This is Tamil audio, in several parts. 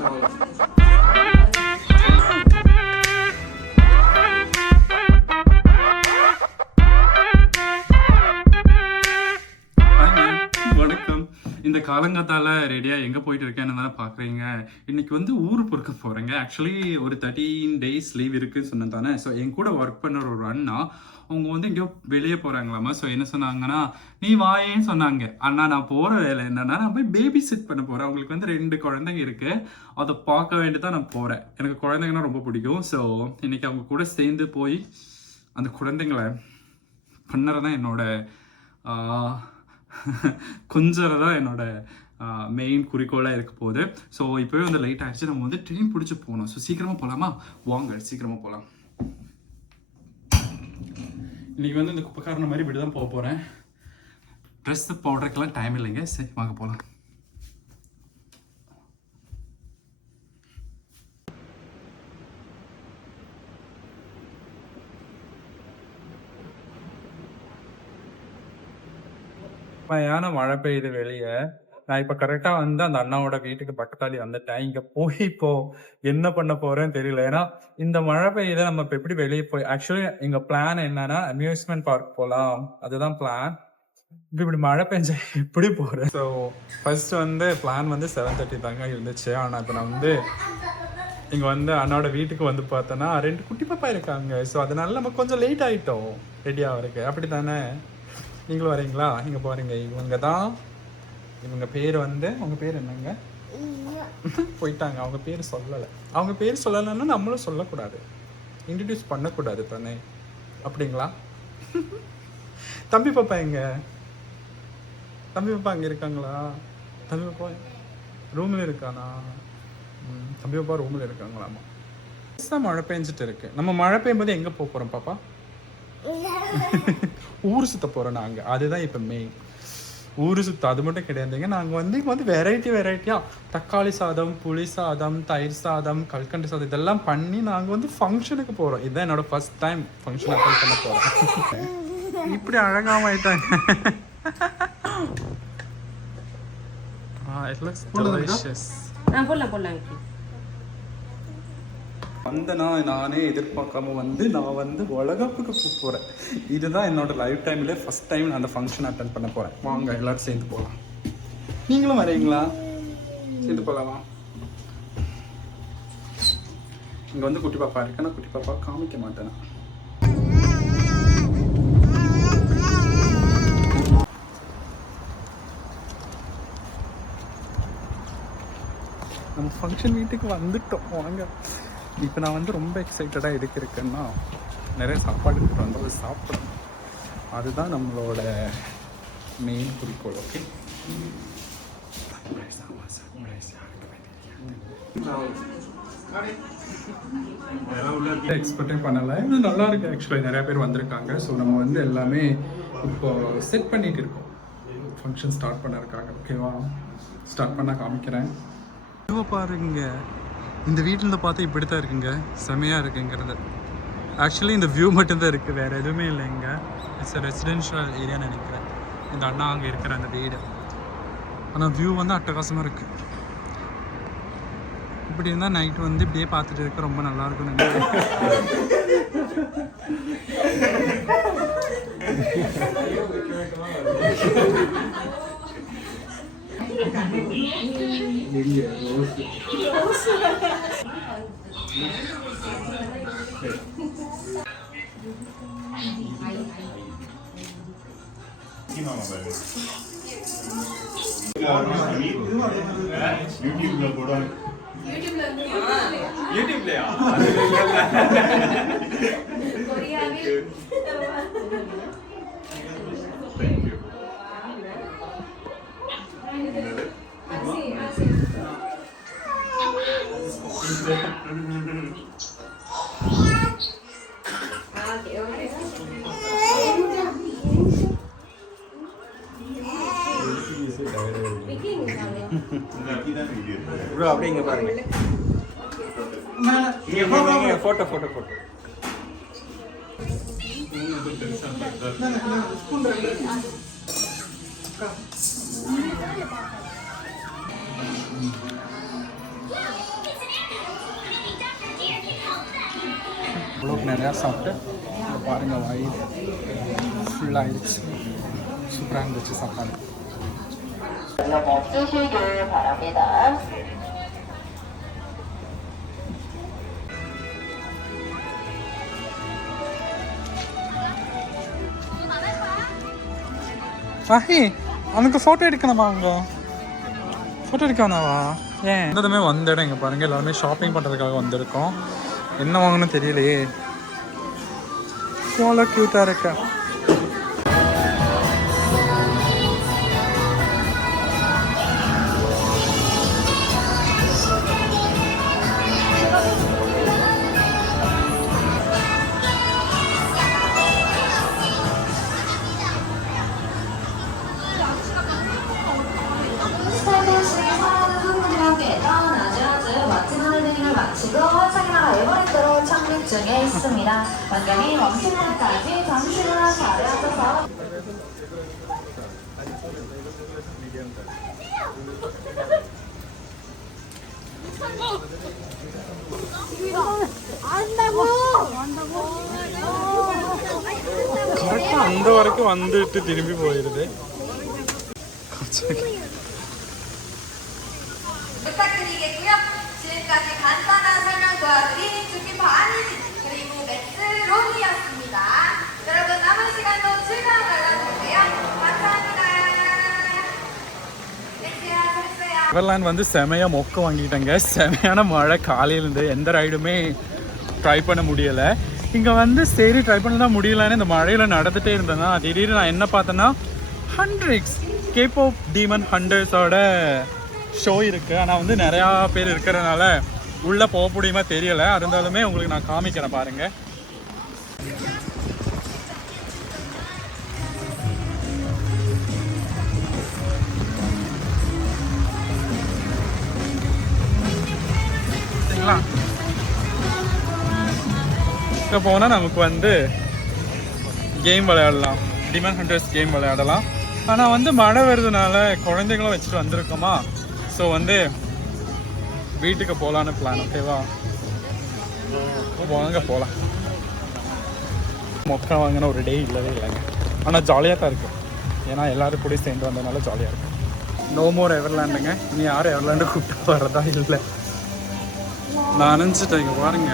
இந்த காலங்காத்தால ரெடியா எங்க போயிட்டு இருக்கேன்னு தானே பாக்குறீங்க. இன்னைக்கு வந்து ஊர் பொறுக்க போறேங்க. ஆக்சுவலி ஒரு 13 days லீவ் இருக்குன்னு சொன்னேன் தானே. ஸோ என் கூட ஒர்க் பண்ண ஒரு அண்ணா அவங்க வந்து எங்கேயோ வெளியே போறாங்களாமா. ஸோ என்ன சொன்னாங்கன்னா, நீ வாயேன்னு சொன்னாங்க. அண்ணா நான் போற வேலை என்னன்னா, நான் போய் பேபி சிட் பண்ண போறேன். அவங்களுக்கு வந்து 2 குழந்தைங்க இருக்கு. அதை பார்க்க வேண்டியதான் நான் போறேன். எனக்கு குழந்தைங்கன்னா ரொம்ப பிடிக்கும். ஸோ இன்னைக்கு அவங்க கூட சேர்ந்து போய் அந்த குழந்தைங்களை பண்ணுறதான் என்னோட கொஞ்சம் தான் என்னோட மெயின் குறிக்கோளாக இருக்க போகுது. ஸோ இப்போவே வந்து லைட் ஆகிடுச்சு. நம்ம வந்து ட்ரெயின் பிடிச்சி போகணும். ஸோ சீக்கிரமாக போகலாமா? வாங்க சீக்கிரமாக போகலாம். இன்றைக்கி வந்து இந்த குப்பைக்காரன மாதிரி இப்படி தான் போக போகிறேன். ட்ரெஸ் பவுடருக்கெல்லாம் டைம் இல்லைங்க. சரி வாங்க போகலாம். செம்மையான மழை பெய்யுது வெளியே. நான் இப்போ கரெக்டாக வந்து அந்த அண்ணாவோட வீட்டுக்கு பக்கத்தாடி வந்துட்டேன். இங்கே போய் இப்போ என்ன பண்ண போறேன்னு தெரியல. ஏன்னா இந்த மழை பெய்யுது. நம்ம இப்போ எப்படி வெளியே போய் ஆக்சுவலி எங்கள் பிளான் என்னன்னா அம்யூஸ்மெண்ட் பார்க் போகலாம். அதுதான் பிளான். இப்படி மழை பெஞ்ச எப்படி போகிறேன். ஸோ ஃபர்ஸ்ட் வந்து பிளான் வந்து 7:30 தாங்க இருந்துச்சு. ஆனால் இப்போ நான் வந்து இங்கே வந்து அண்ணாவோட வீட்டுக்கு வந்து பார்த்தோன்னா 2 குட்டி பாப்பா இருக்காங்க. ஸோ அதனால நம்ம கொஞ்சம் லேட் ஆகிட்டோம் ரெடி ஆகிறதுக்கு. அப்படி தானே? நீங்களும் வரீங்களா? இங்கே பாருங்க, இவங்க தான். இவங்க பேர் வந்து, அவங்க பேர் என்னங்க? போயிட்டாங்க. அவங்க பேர் சொல்லலை. அவங்க பேர் சொல்லலைன்னா நம்மளும் சொல்லக்கூடாது, இன்ட்ரடியூஸ் பண்ணக்கூடாது தானே? அப்படிங்களா? தம்பி பாப்பா எங்க? தம்பி பாப்பா அங்கே இருக்காங்களா? தம்பி பாப்பா ரூமில் இருக்கானா? தம்பி பாப்பா ரூமில் இருக்காங்களாமா. மழை பெஞ்சிட்டு இருக்கு. நம்ம மழை பெய்யும்போது எங்கே போக போகிறோம் பாப்பா? ஊர் சுத்த போகிறோம் நாங்கள். அதுதான் இப்போ மெயின். ஊர் சுத்த அது மட்டும் கிடையாதுங்க. நாங்கள் வந்து இங்கே வந்து வெரைட்டியாக தக்காளி சாதம், புளி சாதம், தயிர் சாதம், கல்கண்டு சாதம் இதெல்லாம் பண்ணி நாங்கள் வந்து ஃபங்க்ஷனுக்கு போகிறோம். இதுதான் என்னோட ஃபர்ஸ்ட் டைம் ஃபங்க்ஷன் அட்டெண்ட் பண்ண போகிறோம். இப்படி அழகாம ஆயிட்டாங்க. It looks delicious. அந்த நானே எதிர்பார்க்காம வந்து நான் வந்து வளகாப்புக்கு போகிறேன். இதுதான் என்னோட லைஃப் டைம்ல ஃபர்ஸ்ட் டைம் நான் அந்த ஃபங்க்ஷன் அட்டெண்ட் பண்ண போகிறேன். வாங்க எல்லாரும் சேர்ந்து போகலாம். நீங்களும் வரீங்களா? சேர்ந்து போகலாமா? இங்கே வந்து குட்டி பாப்பா இருக்கு. நான் குட்டி பாப்பா காமிக்க மாட்டேன். நம்ம ஃபங்க்ஷன் வீட்டுக்கு வந்துட்டோம். வாங்க. இப்போ நான் வந்து ரொம்ப எக்ஸைட்டடாக எதுக்கு இருக்கேன்னா, நிறைய சாப்பாடு எடுத்துகிட்டு வந்து சாப்பிடணும். அதுதான் நம்மளோட மெயின் குறிக்கோள். ஓகே, எக்ஸ்பெக்டே பண்ணலை. இது நல்லா இருக்கு. ஆக்சுவலாக நிறைய பேர் வந்திருக்காங்க. ஸோ நம்ம வந்து எல்லாமே இப்போ செட் பண்ணிட்டு இருக்கோம். ஃபங்க்ஷன் ஸ்டார்ட் பண்ண இருக்காங்க. ஓகேவா? ஸ்டார்ட் பண்ண காமிக்கிறேன். பாருங்க, இந்த வீட்டில் பார்த்தா இப்படி தான் இருக்குங்க. செமையாக இருக்குங்கிறது. ஆக்சுவலி இந்த வியூ மட்டும்தான் இருக்குது, வேறு எதுவுமே இல்லைங்க. இட்ஸ் ரெசிடென்ஷியல் ஏரியான்னு நினைக்கிறேன் இந்த அண்ணா அங்கே இருக்கிற அந்த வீடு. ஆனால் வியூ வந்து அட்டகாசமாக இருக்குது. இப்படி இருந்தால் நைட்டு வந்து இப்படியே பார்த்துட்டு இருக்க ரொம்ப நல்லாயிருக்கும் நினைக்கிறேன். யூடியூப்லயா? ப்ரோ அப்படியே இங்கே பாருங்க. ஃபோட்டோ ஃபோட்டோ ஃபோட்டோ இவ்வளோக்கு நிறையா சாப்பிட்டு பாருங்கள் வயிறு ஃபுல்லாகிடுச்சு. சூப்பராக இருந்துச்சு சாப்பாடு. ராஹி அவனுக்கு ஃபோட்டோ எடுக்கணுமா? அவங்க ஃபோட்டோ எடுக்க வேணாவா? ஏன் வந்ததுமே வந்த இடம் இங்கே பாருங்கள், எல்லாருமே ஷாப்பிங் பண்ணுறதுக்காக வந்திருக்கோம். என்ன வாங்கணும்னு தெரியலையே. அவ்வளோ க்யூட்டாக இருக்கா. 마치고 차기나라 에버랜드로 착륙 중에 있습니다. 관객이 멈출 때까지 잠시만 자리하셔서 கரெக்டாக அந்த வரைக்கும் வந்துட்டு திரும்பி போயிடுது. 부탁드리겠고요. 지금까지 간단한 설명 도와드린 주기 바니 그리고 맥스 롬이었습니다. 여러분 남은 시간도 즐거운 관람 되세요. 감사합니다. 맥스야 잘했어요. எவர்லேண்ட் வந்து செமையாக மொக்க வாங்கிட்டாங்க. செமையான மழை காலையிலேருந்து எந்த ரைடுமே ட்ரை பண்ண முடியலை. இங்கே வந்து சரி ட்ரை பண்ண தான் முடியலன்னு இந்த மழையில் நடந்துகிட்டே இருந்தேன்னா திடீர்னு நான் என்ன பார்த்தேன்னா ஹண்ட்ரிக்ஸ் கேபாப் டீமன் ஹண்டர்ஸோட ஷோ இருக்குது. ஆனால் வந்து நிறையா பேர் இருக்கிறதுனால உள்ளே போக முடியுமா தெரியலை. இருந்தாலுமே உங்களுக்கு நான் காமிக்கிறேன் பாருங்கள். சரிங்களா, இங்கே போனால் நமக்கு வந்து கேம் விளையாடலாம், டிமன் ஹண்டர்ஸ் கேம் விளையாடலாம். ஆனால் வந்து மழை வருதுனால குழந்தைங்களும் வச்சுட்டு வந்திருக்கோமா, ஸோ வந்து வீட்டுக்கு போகலான்னு பிளான். ஓகேவா, வாங்க போகலாம். மொக்கை வாங்கின ஒரு டே இல்லவே இல்லைங்க. ஆனால் ஜாலியாக தான் இருக்குது. ஏன்னா எல்லோரும் கூட சேர்ந்து வந்ததுனால ஜாலியாக இருக்குது. நோ மோர் எவர்லேண்டுங்க. இனி யாரும் எவர்லேண்டு கூப்பிட்டு வர்றதா இல்லை. நான் நினச்சிட்டேன். இங்கே பாருங்க,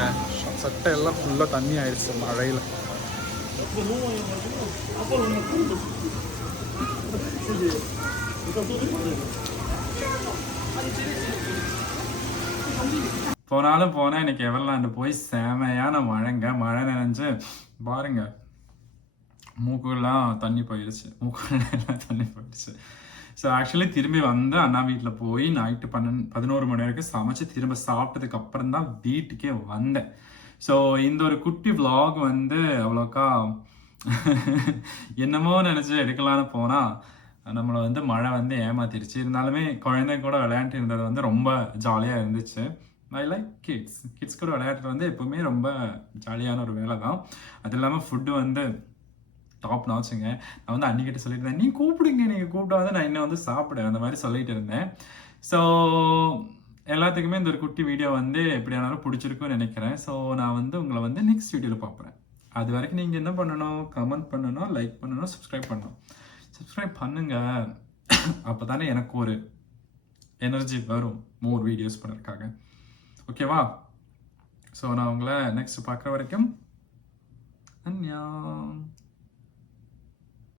சட்டை எல்லாம் ஃபுல்லாக தண்ணி ஆயிடுச்சு மழையில். போனாலும் போனால் இன்னைக்கு எவர்லேண்டு போய் செமையான மழைங்க. மழை நினைஞ்சு பாருங்க, மூக்குலாம் தண்ணி போயிடுச்சு. மூக்குலாம் தண்ணி போயிடுச்சு. ஸோ ஆக்சுவலி திரும்பி வந்து அண்ணா வீட்டில் போய் நைட்டு 11 மணி வரைக்கும் சமைச்சு திரும்ப சாப்பிட்டதுக்கு அப்புறம் தான் வீட்டுக்கே வந்தேன். ஸோ இந்த ஒரு குட்டி vlog வந்து அவ்வளோக்கா என்னமோ நினச்சி எடுக்கலான்னு போனால் நம்மளை வந்து மழை வந்து ஏமாத்திடுச்சு. இருந்தாலுமே குழந்தைங்க கூட விளையாண்டு இருந்தது வந்து ரொம்ப ஜாலியாக இருந்துச்சு. ஐ லைக் கிட்ஸ் கூட விளையாடுறது வந்து எப்போவுமே ரொம்ப ஜாலியான ஒரு வேலை தான். அது இல்லாமல் ஃபுட்டு வந்து டாப் நாச்சுங்க. நான் வந்து அன்னிக்கிட்ட சொல்லிட்டு இருந்தேன், நீ கூப்பிடுங்க, நீங்கள் கூப்பிட்டா வந்து நான் இன்னும் வந்து சாப்பிடுவேன், அந்த மாதிரி சொல்லிட்டு இருந்தேன். ஸோ எல்லாத்துக்குமே இந்த ஒரு குட்டி வீடியோ வந்து எப்படியானாலும் பிடிச்சிருக்குன்னு நினைக்கிறேன். ஸோ நான் வந்து உங்களை வந்து நெக்ஸ்ட் வீடியோவில் பார்க்குறேன். அது வரைக்கும் நீங்கள் என்ன பண்ணணும், கமெண்ட் பண்ணணும், லைக் பண்ணணும், சப்ஸ்கிரைப் பண்ணணும். சப்ஸ்கிரைப் பண்ணுங்கள், அப்போ தானே எனக்கு ஒரு எனர்ஜி வரும் மோர் வீடியோஸ் பண்ணுறதுக்காக. ஓகேவா? ஸோ நான் உங்களை நெக்ஸ்ட் பார்க்குற வரைக்கும் அன்யா.